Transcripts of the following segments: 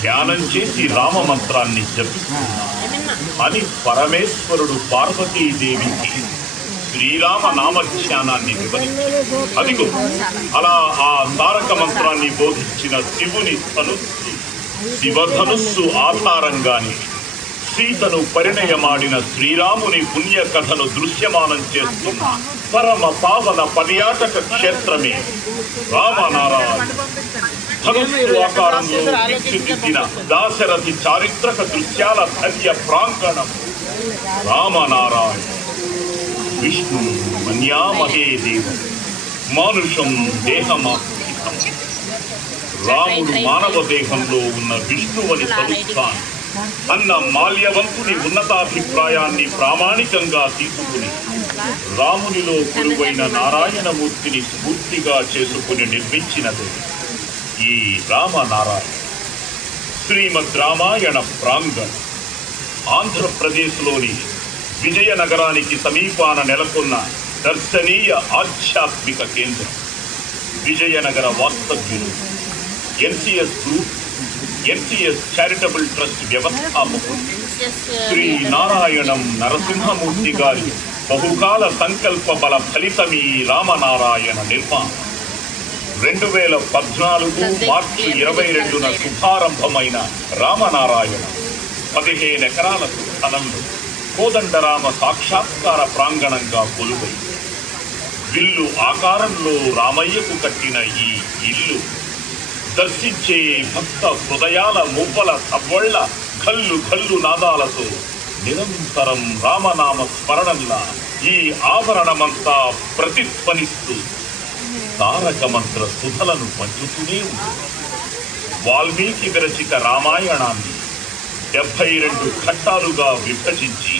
ధ్యానం చేసి రామ మంత్రాన్ని జపిస్తున్నా అని పరమేశ్వరుడు పార్వతీదేవికి శ్రీరామ నామధ్యానాన్ని వివరించారు. అదిగో అలా ఆ తారక మంత్రాన్ని బోధించిన శివుని ధనుస్సు శివధనుస్సు ఆధారంగానే సీతను పరిణయమాడిన శ్రీరాముని పుణ్య కథను దృశ్యమానం చేస్తున్న పరమ పావన పర్యాటక క్షేత్రమే రామనారాయణ. ధనుస్సు ఆకారంలో తీర్చిదిద్దిన దాశరథి చారిత్రక దృశ్యాల ధన్య ప్రాంగణం రామనారాయణ. విష్ణు మన్యామహే దేవం మానుషం దేహమాస్థితం. రాముడు మానవ దేహంలో ఉన్న విష్ణువని తలుస్తాను అన్న మాల్యవంతుని ఉన్నతాభిప్రాయాన్ని ప్రామాణికంగా తీసుకుని రామునిలో కొలువైన నారాయణమూర్తిని స్ఫూర్తిగా చేసుకుని నిర్మించినది ఈ రామనారాయణ. శ్రీమద్ రామాయణ ప్రాంగణం ఆంధ్రప్రదేశ్లోని విజయనగరానికి సమీపాన నెలకొన్న దర్శనీయ ఆధ్యాత్మిక కేంద్రం. విజయనగర వాస్తవ్యులు NCS group, NCS charitable trust వ్యవస్థాపకులు శ్రీ నారాయణం నరసింహమూర్తి గారి బహుకాల సంకల్ప బల ఫలితమీ రామనారాయణ నిర్మాణం. 2014 మార్చి 22న శుభారంభమైన రామనారాయణ 15 ఎకరాల స్థలంలో కోదండరామ సాక్షాత్కార ప్రాంగణంగా కొలువై విల్లు ఆకారంలో రామయ్యకు కట్టిన ఈ ఇల్లు దర్శించే భక్త హృదయాల మువ్వల సవ్వళ్ల కల్లు కల్లు నాదాలతో నిరంతరం రామనామ స్మరణంలా ఈ ఆవరణమంతా ప్రతిధ్వనిస్తూ తారక మంత్ర సుధలను పంచుతూనే ఉంది. వాల్మీకి విరచిత రామాయణాన్ని 72 ఘట్టాలుగా విభజించి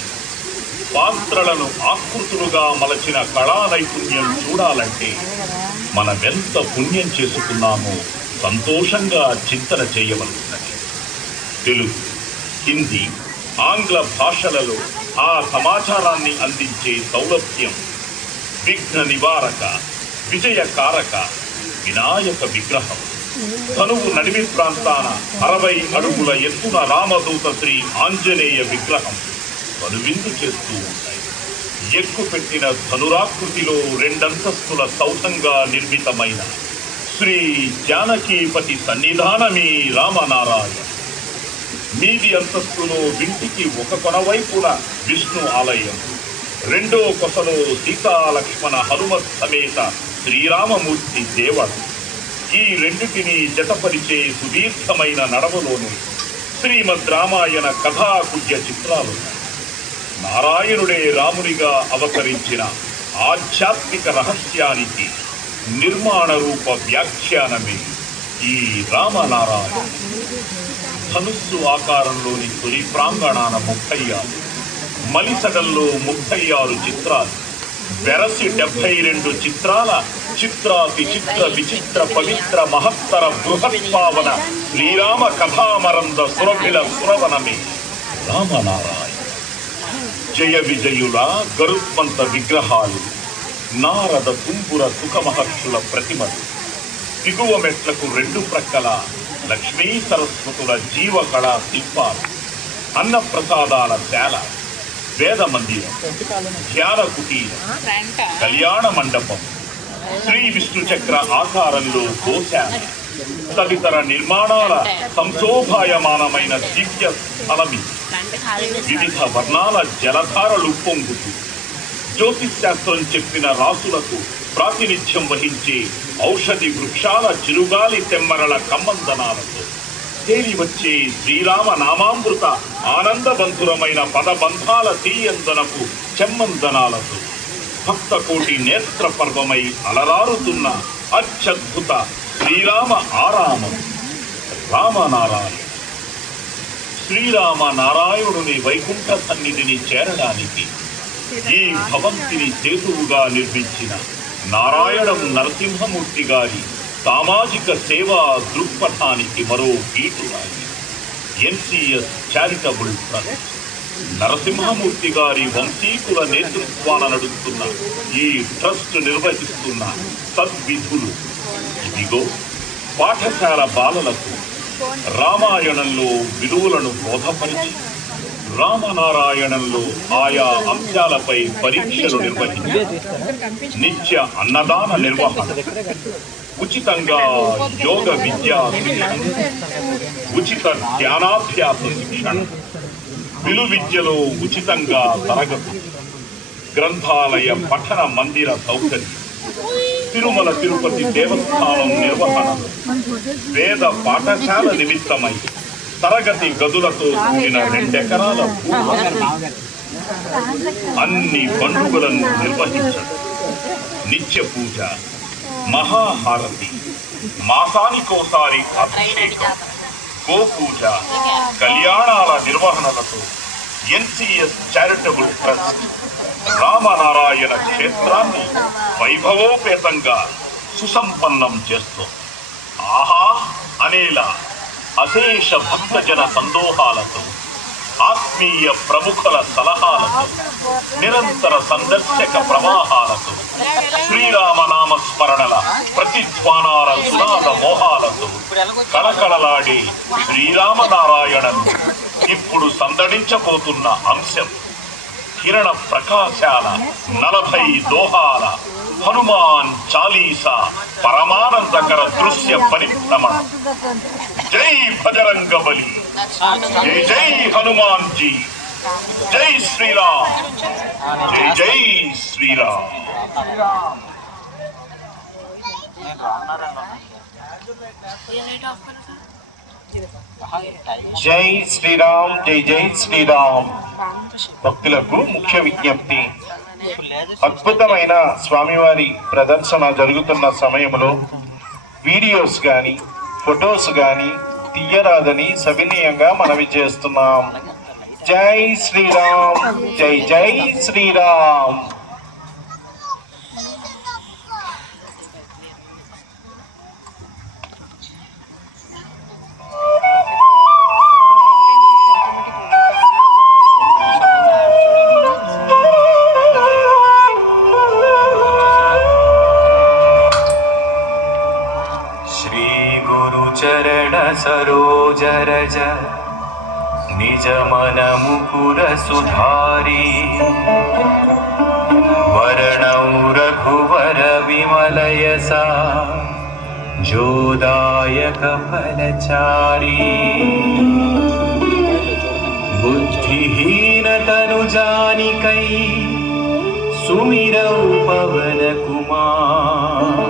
పాత్రలను ఆకృతులుగా మలచిన కళా నైపుణ్యం చూడాలంటే మనమెంత పుణ్యం చేసుకున్నామో సంతోషంగా చింతన చేయవలసినది. తెలుగు, హిందీ, ఆంగ్ల భాషలలో ఆ సమాచారాన్ని అందించే సౌలభ్యం విఘ్న నివారక, విజయకారక వినాయక విగ్రహం ధనువు నడిమి ప్రాంతాన 60 అడుగుల ఎత్తున రామదూత శ్రీ ఆంజనేయ విగ్రహం కనువిందు చేస్తూ ఉంటాయి. ఎక్కుపెట్టిన ధనురాకృతిలో 2 అంతస్తుల సౌధంగా నిర్మితమైన శ్రీ జానకీపతి సన్నిధానమీ రామనారాయణ. మీది అంతస్తులో ఇంటికి ఒక కొనవైపున విష్ణు ఆలయం, రెండో కొసలో సీతాలక్ష్మణ హనుమత్ సమేత శ్రీరామమూర్తి దేవళం. ఈ రెండిటిని జతపరిచే సుదీర్ఘమైన నడవలోనే శ్రీమద్ రామాయణ కథాకుడ్య చిత్రాలు. నారాయణుడే రామునిగా అవతరించిన ఆధ్యాత్మిక రహస్యానికి నిర్మాణ రూప వ్యాఖ్యానమే ఈ రామనారాయణ. ధనుస్సు ఆకారంలోని తొలి ప్రాంగణాన 36, మలిసగల్లో 36 చిత్రాలు, వెరసి 72 చిత్రాల చిత్రాతి చిత్ర విచిత్ర పవిత్ర మహత్తర బృహత్పావన శ్రీరామ కథామరంద సురభిల సురవనమే రామనారాయణ. జయ విజయుల గరుత్మంత విగ్రహాలు, నారద తుంపుర సుఖ మహర్షుల ప్రతిమలు, దిగువ మెట్లకు 2 ప్రక్కల లక్ష్మీ సరస్వతుల జీవకళా శిల్పాలు, అన్నప్రసాదాల శాల, వేద మందిరం, ధ్యాన కుటీరం, కళ్యాణ మండపం, శ్రీ విష్ణు చక్ర ఆకారంలో గోశాల తదితర నిర్మాణాల సంశోభాయమానమైన దివ్య స్థలమి. వివిధ వర్ణాల జలధారలు పొంగుతూ జ్యోతిశాస్త్రం చెప్పిన రాసులకు ప్రాతినిధ్యం వహించే ఔషధి వృక్షాల చిరుగాలి తెమ్మరల కమ్మందనాలతో తేలి వచ్చే శ్రీరామ నామామృత ఆనందబంధురమైన పదబంధాల తీయందనపు చెమ్మందనాలతో భక్తకోటి నేత్ర పర్వమై అలరారుతున్న అత్యద్భుత శ్రీరామ ఆరామం రామనారాయణ. శ్రీరామ నారాయణుని వైకుంఠ సన్నిధిని చేరడానికి ఈ భవంతిని సేతువుగా నిర్మించిన నారాయణం నరసింహమూర్తి గారి సామాజిక సేవా దృక్పథానికి మరో గీటురాయి ఎన్సిఎస్ చారిటబుల్ ట్రస్ట్. నరసింహమూర్తి గారి వంశీకుల నేతృత్వాన నడుస్తున్న ఈ ట్రస్ట్ నిర్వహిస్తున్న సద్విధులు ఇదిగో పాఠశాల బాలలకు రామాయణంలో విలువలను బోధపరిచి రామనారాయణంలో ఆయా అంశాలపై పరీక్షలు నిర్వహించి నిత్య అన్నదాన నిర్వహణ, ఉచితంగా యోగ విద్యా శిక్షణ, ఉచిత ధ్యానాభ్యాస శిక్షణ, విలువిద్యలో ఉచితంగా తరగతి, గ్రంథాలయ పఠన మందిర సౌకర్యం, తిరుమల తిరుపతి దేవస్థానం నిర్వహణ, వేద పాఠశాల నిమిత్తమై తరగతి గదులతో కూడిన 2 ఎకరాల అన్ని పండుగలను నిర్వహించడం, నిత్య పూజ, మహాహారతి, మాసానికోసారి అభిషేకం, గోపూజ, కళ్యాణాల నిర్వహణలతో ఎన్సిఎస్ చారిటబుల్ ట్రస్ట్ రామనారాయణ క్షేత్రాన్ని వైభవోపేతంగా సుసంపన్నం చేస్తోంది. ఆహా అనేలా అశేష భక్తజన సందోహాలతో, ఆత్మీయ ప్రముఖుల సలహాలతో, నిరంతర సందర్శక ప్రవాహాలతో, శ్రీరామనామ స్మరణల ప్రతిధ్వానాల సునాద మోహాలతో కళకళలాడే శ్రీరామనారాయణను ఇప్పుడు సందడించబోతున్న అంశం కిరణ ప్రకాశాల 40 దోహాల హనుమాన్ చాలీసా పరమానందకర దృశ్య పరిభ్రమణ. జై బజరంగ బలి, జై జై హనుమాన్ జీ, జై శ్రీరామ్, జై జై శ్రీరామ్. జై శ్రీరామ్, జై జై శ్రీరామ్. భక్తులకు ముఖ్య విజ్ఞప్తి, అద్భుతమైన స్వామివారి ప్రదర్శన జరుగుతున్న సమయంలో వీడియోస్ కానీ ఫొటోస్ కానీ తీయరాదని సవినయంగా మనవి చేస్తున్నాం. జై శ్రీరామ్, జై జై శ్రీరామ్. चरण सरोज रज निज मन मुकुर सुधारी वर्णौ रघुवर विमल यसा जोदायक फलचारी बुद्धिहीन तनु जानिकै सुमिरौ पवन कुमार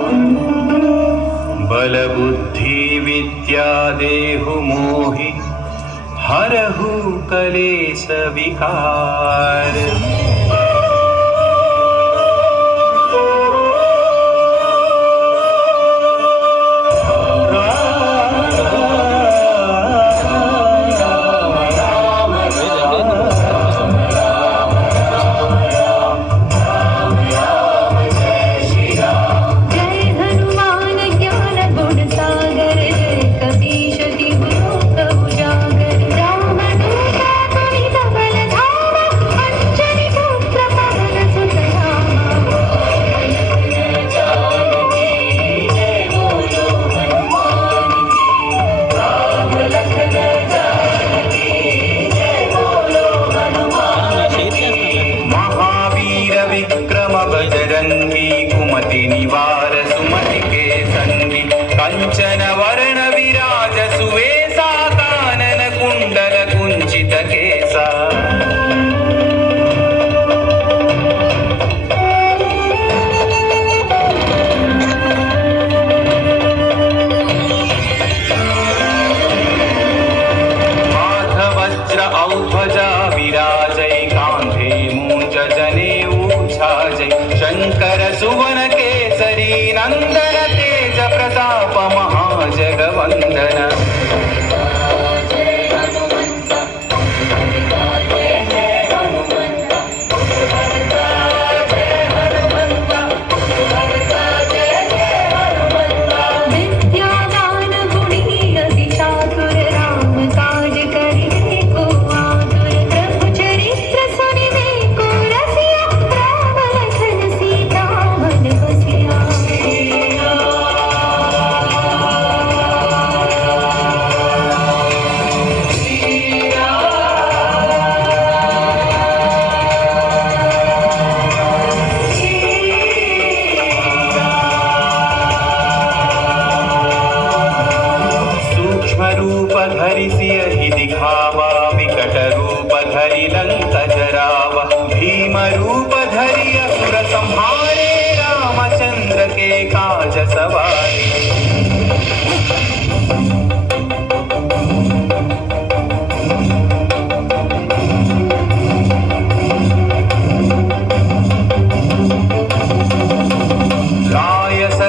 बल बुद्धि विद्या देहु मोहि हरहु कलेश विकार. Jai रूप धरि सियहि दिखावा, विकट रूप धरि लंक जरावा। भीम रूप धरि असुर संहारे, रामचंद्र के काज सवारे।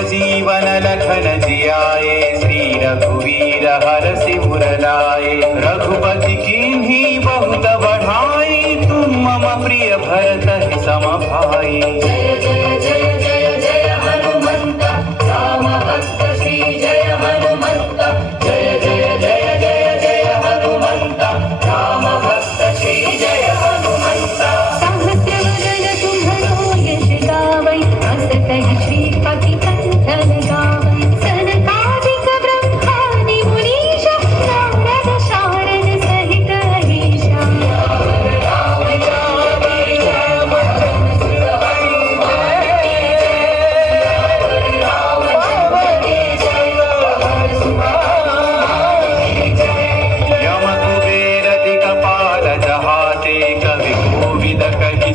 जीवन लखन जियाए, श्री रघुवीर हरषि उर लाए। रघुपति कीन्ही बहुत बढ़ाई, तुम मम प्रिय भरत सम भाई। जय जय जय जय जय हनुमंत, राम भक्त श्री जय हनुमंत। जय जय जय जय जय हनुमंत, राम भक्त श्री जय हनुमंत। सहस्र वदन तुम्हरो यश गावै, अस कहि श्रीपति कंठ लगावै। सनकादिक ब्रह्मादि मुनीश, नारद शारद सहित अहीशा।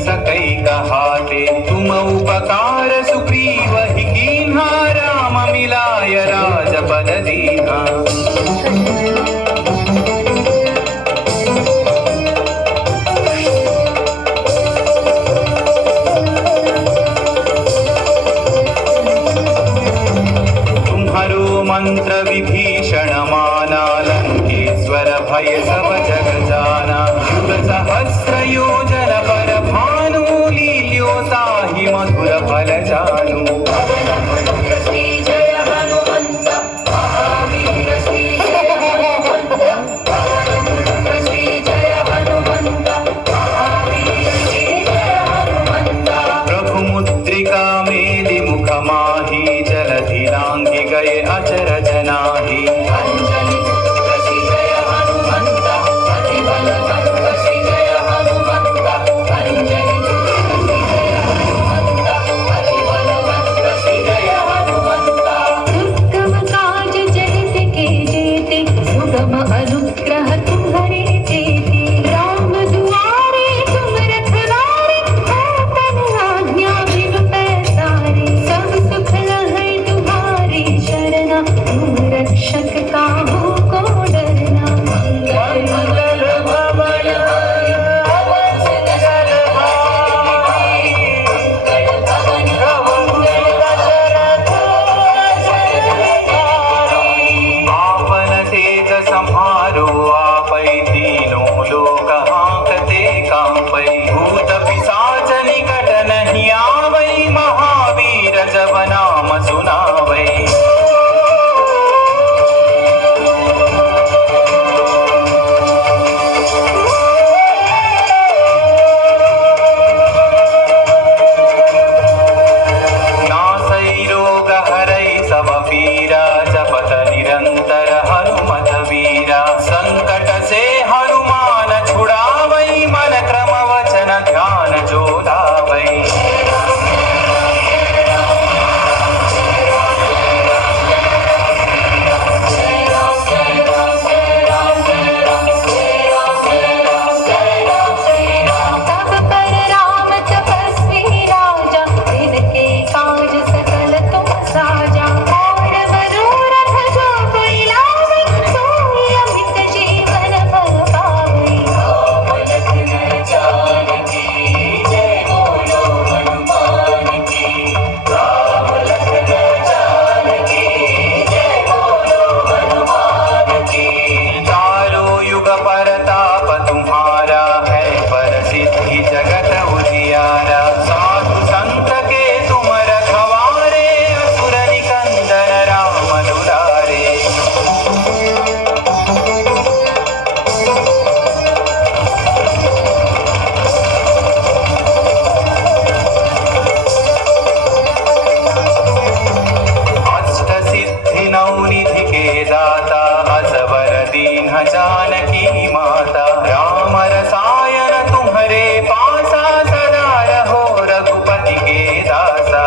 सकई कहाते, तुम उपकार सुग्रीव ही कीन्हा, राम मिलाय राजपद दीन्हा। तुम्हारो मंत्र विभीषण माना, लंकेश्वर भय सब जग जाना। युग सहस्र योजन पर भानु, लील्योताहि मधुर फल जानू। श्री जय हनुमंत, महावीर श्री जय हनुमंत। श्री जय हनुमंत, महावीर श्री जय हनुमंत। प्रभु मुद्रिका मेलि मुख माहि, जलधि लांघि गए अचरज नाही। अंजलि पुत्र श्री जय हनुमंत, अति बलवंत श्री जय हनुमंत। अंजलि पुत्र श्री जय हनुमंत, अति बलवंत श्री जय हनुमंत। दुर्गम काज जनित के जेते, सुगम अनुग्रह तुम्हारे जेते। राम दुआरे तुम रखवारे, आपन आज्ञा बिनु पैसारे। सब सुख लहै तुम्हारी शरणा, तुम रक्षक काहू को डरना। मंगल मंगल भवन पवन सुत सलहाई। मंगल भवन मंगल दशरथ आपन तेज संहारो, आपै तीनों लोक हांकते कांपै। भूत पिशाच निकट नहीं आवै, महावीर जब नाम सुनावै। नासै रोग हरै सब पीरा, जपत निरंतर हनुमत वीरा। संकट से हनुमान छुड़ावै, मन क्रम वचन ध्यान जो लावै। तब पर राम तपस्वी राजा, तिनके काज सकल तुम साजा। और मनोरथ जो कोई लावै, सोई अमित जीवन फल पावै। राम लखन जानकी जय बोलो हनुमान की। राम लखन जानकी जय बोलो हनुमान की। चारों युग परताप तुम्हारा है, प्रसिद्धि जगत उजियारा। साधु संत के तुम रखवारे, असुर निकंदन राम दुलारे। अष्ट सिद्धि नौ निधि के दाता, असबर दीन जानकी माता। राम रसायन तुम्हारे पासा, सदा रहो रघुपति के दासा।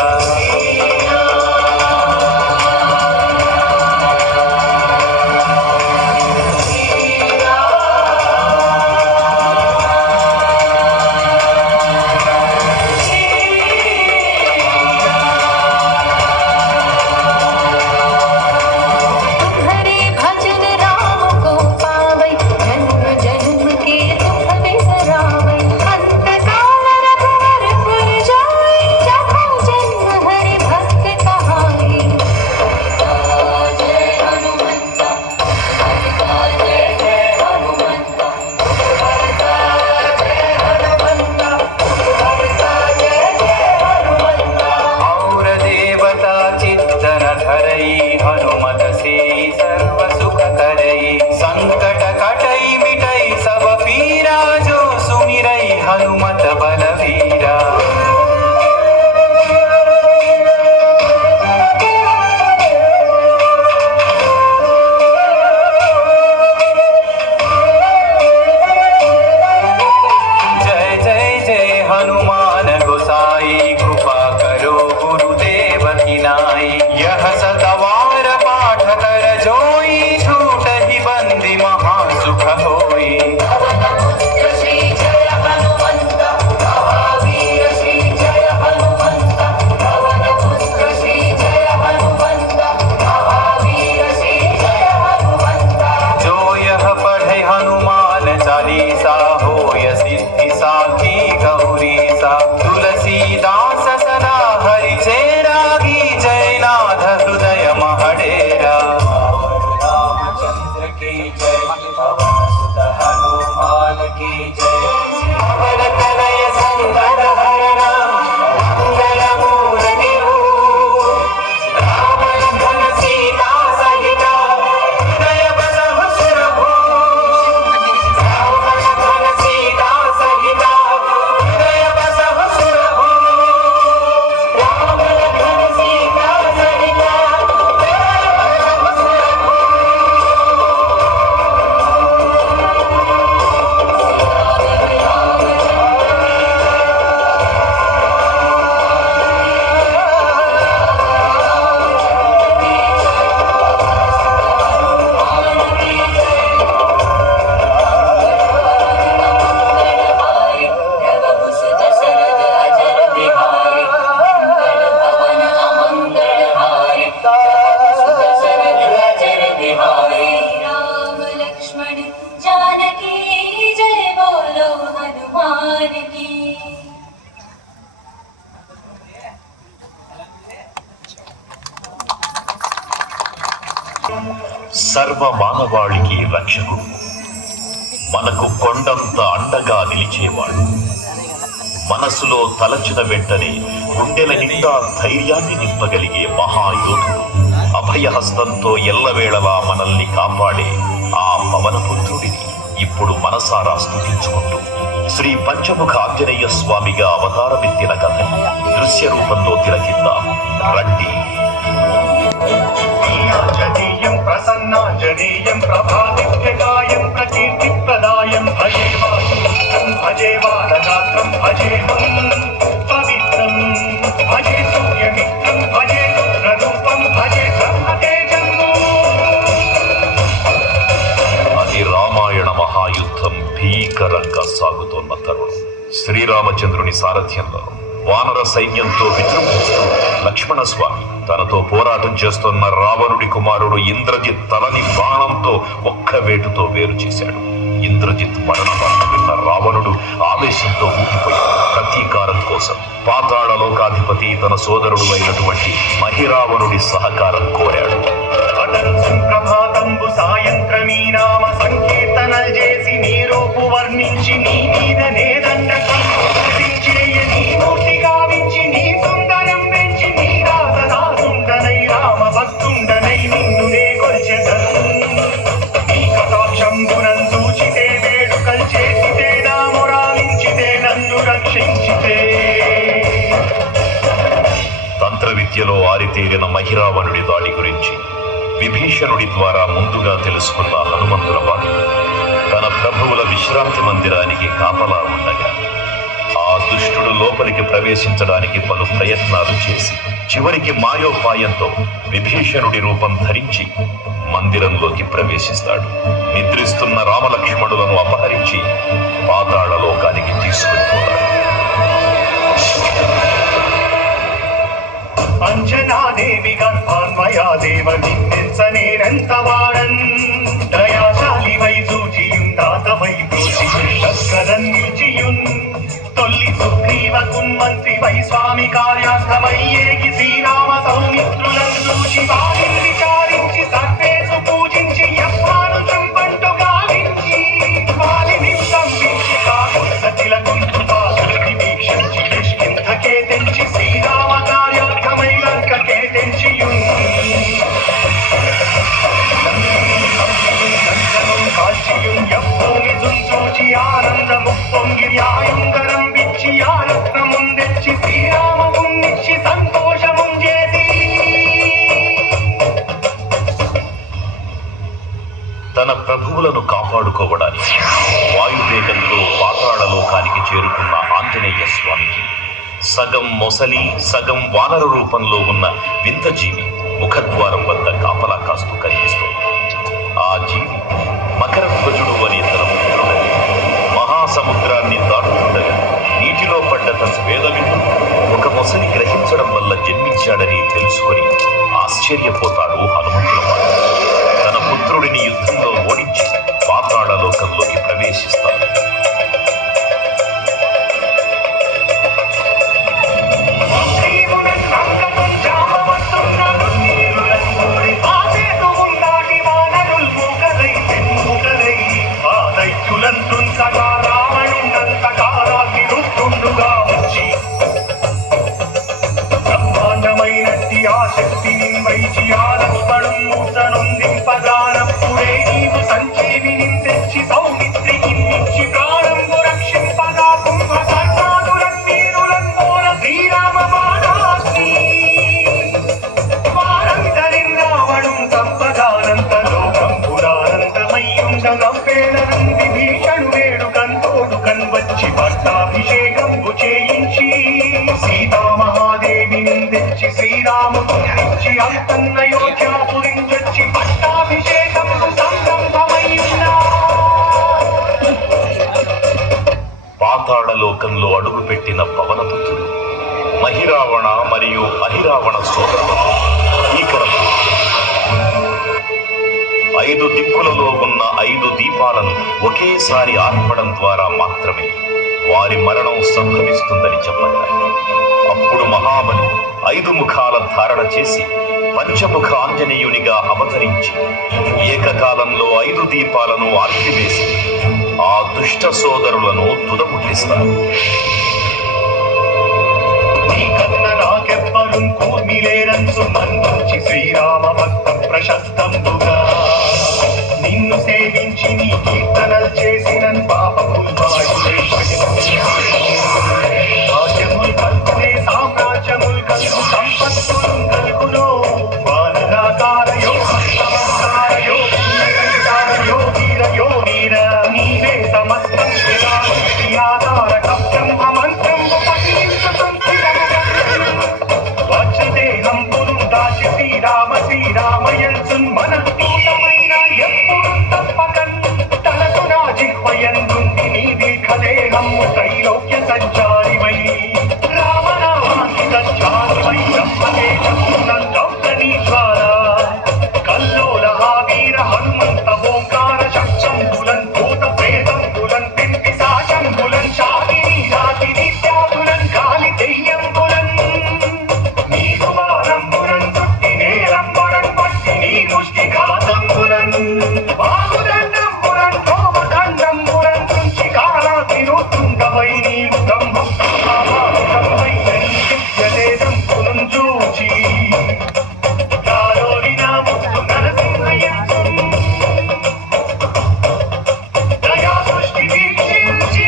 హరికి. సర్వ మానవాళికి రక్షకుడు, మనకు కొండంత అండగా నిలిచేవాడు, మనసులో తలచిన వెంటనే గుండెల నిండా ధైర్యాన్ని నింపగలిగే మహాయోధుడు, అభయహస్తంతో ఎల్లవేళలా మనల్ని కాపాడే ఆ పవనపుత్రుడిని ఇప్పుడు మనసారా స్తుతించుకుంటూ శ్రీ పంచముఖ ఆంజనేయ స్వామిగా అవతారమెత్తిన కథని దృశ్య రూపంలో తిలకిద్దాం రండి. జనీయం ప్రసన్నాంజనేయం ప్రభాదిత్యకాయం ప్రకీర్తిప్రదాయం భజే వాసుదేవం భజే బాలగాత్రం భజే పవిత్రం భజే సూర్యమిత్రం భజే రుద్రరూపం భజే బ్రహ్మతేజం. అది రామాయణ మహాయుద్ధం భీకరంగా సాగుతోన్న తరుణం. శ్రీరామచంద్రుని సారథ్యంలో వానర సైన్యంతో విజృంభిస్తూ లక్ష్మణస్వామి తనతో పోరాటం చేస్తున్న రావణుడి కుమారుడు ఇంద్రజిత్ తలని బాణంతో ఒక్క వేటుతో వేరు చేశాడు. ఇంద్రజిత్ మరణవార్త విన్న రావణుడు ఆవేశంతో ఊగిపోయాడు. ప్రతీకారం కోసం పాతాళ లోకాధిపతి తన సోదరుడు అయినటువంటి మహిరావణుడి సహకారం కోరాడు. ప్రభాతంబు సాయంత్రమీ నామ సంకీర్తనలు చేసి నీ రూపు వర్ణించి నీ మీద నేదండ నీ మూర్తి గావించి నీ సుందరం పెంచి నీ రాసదాసుండనై రామ భక్తుండనై నిన్ను నే కొల్చెదను. నీ కటాక్షంబునం చూచితే వేడుకలు చేసితే నా మురాలించితే నన్ను రక్షించితే. తంత్ర విద్యలో ఆరితేరిన మహిరావణుడి దాడి గురించి విభీషణుడి ద్వారా ముందుగా తెలుసుకున్న హనుమంతుల వారు తన ప్రభువుల విశ్రాంతి మందిరానికి కాపలా ఉండగా ఆ దుష్టుడు లోపలికి ప్రవేశించడానికి పలు ప్రయత్నాలు చేసి చివరికి మాయోపాయంతో విభీషణుడి రూపం ధరించి మందిరంలోకి ప్రవేశిస్తాడు. నిద్రిస్తున్న రామలక్ష్మణులను అపహరించి పాతాళ లోకానికి తీసుకుపోతాడు. అంజనాదేవి గర్భాన్మయా దేవ నిన్నెంత వాడన్ దయాశాలి వై సూచియున్ దాతవై బ్రోచికరన్ నిల్చియున్ తొల్లి సుగ్రీవ కున్మంత్రి వై స్వామి కార్యార్థమయ్యేకి శ్రీరామ సౌమిత్రులను చూచి వారిని విచారించి సర్వేసు పూజించి యప్పాను చంపంటు గావించి వారిని సంపించి కాకుల తిలకుంటు పాసులకి వీక్షించి కిష్కింధకే తెంచి శ్రీరామ కార్యార్థమై లంకకే తెంచియున్ కాల్చియున్ యప్పూమి చుంచూచి ఆనందము పొంగిర్యాయుంగరం విచ్చి ఆరత్నముందెచ్చి శ్రీరామమున్నిచ్చి సంతోషముంజేది. తన ప్రభువులను కాపాడుకోవడానికి వాయువేగంతో పాతాళ లోకానికి చేరుకున్న ఆంజనేయ స్వామికి సగం మొసలి సగం వానర రూపంలో ఉన్న వింత జీవి ముఖద్వారం వద్ద కాపలా కాస్తూ కనిపిస్తుంది. ఆ జీవి మకరధ్వజుడు అనే తన పుత్రుడని మహాసముద్రాన్ని దాటుతుండగా నీటిలో పడ్డ తన వేదవిందు ఒక మొసలి గ్రహించడం వల్ల జన్మించాడని తెలుసుకొని ఆశ్చర్యపోతాడు హనుమంతుల వారు. తన పుత్రుడిని యుద్ధంలో ఓడించి పాతాళ లోకంలోకి ప్రవేశిస్తాడు. బ్రహ్మాండమైనట్టి ఆ శక్తిని వైచి ఆ లక్ష్మణుం మూతనొందింపగానప్పుడే నీవు సంజీవిని తెచ్చి సౌమిత్రికి ఇచ్చి ప్రాణంబు రక్షింపగా కుంభకర్ణాదులం వీరులం మూల శ్రీరామ బాణాగ్ని వారందరిం రావణుం సంపదానంత లోకం పురానందమయ్యుండగంపేణం విభీషణు వేడుకంతోడు కన్వచ్చి భర్తాభిషేకంబు చేయించి సీతామహాదేవిని తెచ్చి శ్రీరాముడు తెచ్చి అంతన్నయోధ్యాపురించొచ్చి పట్టాభిషేకంబు సంరంభమయ్యున్నా. పాతాళ లోకంలో అడుగుపెట్టిన పవనపుత్రుడు మహిరావణ మరియు అహిరావణ సోదరులతో భీకరపు 5 దిక్కులలో ఉన్న 5 దీపాలను ఒకేసారి ఆర్పడం ద్వారా మాత్రమే వారి మరణం సంభవిస్తుందని చెప్పగా అప్పుడు మహాబలి 5 ముఖాల ధారణ చేసి పంచముఖ ఆంజనేయునిగా అవతరించి ఏకకాలంలో 5 దీపాలను ఆర్పివేసి ఆ దుష్ట సోదరులను తుదముట్టిస్తారు. నాకెవ్వరుం కూర్మిలేరంచు మంచి శ్రీరామ భక్త ప్రశస్తంబుగా నిన్ను సేవించి నీ కీర్తనలు చేసిన పాపముల్ భాగ్యముల్ కల్పునే సామ్రాజ్యముల్ కల్పు సంపత్తులు కల్పునో వానరాకారయో హస్తవంకారయో పుణ్యకంకారయో వీరయో వీర నీవే సమస్తం ఆధార కప్తం అమంత్రం పఠించు సంస్థితముగా వచ్చదేహం పురు దాచి శ్రీరామయంచున్ మన దూతమైన ఎప్పుడు తప్పకన్ తనకు నా జిహ్వయందుంది నీ దీర్ఘదేహము త్రైలోక్య సంచారివై రామనామాంకిత చారివై బ్రహ్మదేశమునందీ జ్వాల కల్లోల వీర హనుమంత ఓంకార శంభులన్ భూత ప్రేతంబులన్ పిండి సాశంభులన్ శాదిని రాతి నిత్యాదులన్ కాలి దెయ్యంబులన్ నీకు వారంబులన్ చుట్టి నేరంబులన్ పట్టి నీ ముష్టి ఘాతంబులన్ బాహుదండంబులన్ కోమఖండంబులన్ తుంచి కాలాతి నూతుండవై నీవు బ్రహ్మవైన నీ దివ్యదేశంబులన్ చూచి కాలోలి నా ముక్కు నరసింహయంచున్ దయా సృష్టి వీక్షించి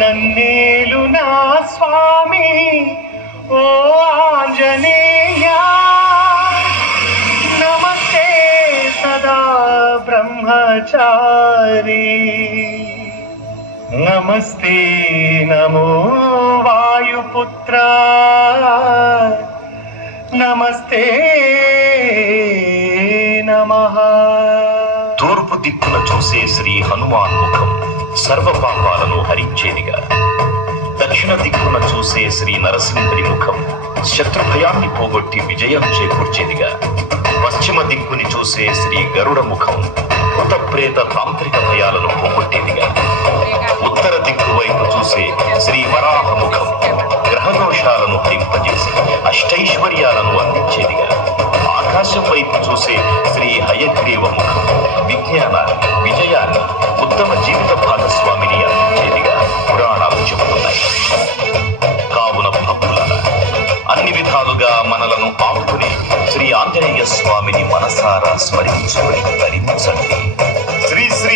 నన్నేలు నా స్వామి ఓ ఆంజనేయ నమస్తే సదా బ్రహ్మచారి నమస్తే నమో వాయుపుత్ర నమస్తే నమః. తూర్పు దిక్కున చూసే శ్రీ హనుమాన్ ముఖం సర్వ పాపాలను హరించేదిగా, దక్షిణ దిక్కున చూసే శ్రీ నరసింహుని ముఖం శత్రుభయాన్ని పోగొట్టి విజయం చేకూర్చేదిగా, పశ్చిమ దిక్కుని చూసే శ్రీ గరుడ ముఖం భూత ప్రేత తాంత్రిక భయాలను పోగొట్టేదిగా, ఉత్తర దిక్కు వైపు చూసే శ్రీ వరాహ ముఖం గ్రహదోషాలను హరింపజేసి అష్టైశ్వర్యాలను అందించేదిగా, ఆకాశం వైపు చూసే శ్రీ హయగ్రీవ ముఖం విజ్ఞానాన్ని, విజయాన్ని, ఉత్తమ జీవిత భాగస్వామిని అందించేదిగా పురాణాలు చెబుతున్నాయి. కావున భక్తులారా, అన్ని విధాలుగా మనలను ఆదుకుని శ్రీ ఆంజనేయ స్వామిని మనసారా స్మరించుకొని తరించండి. శ్రీ శ్రీ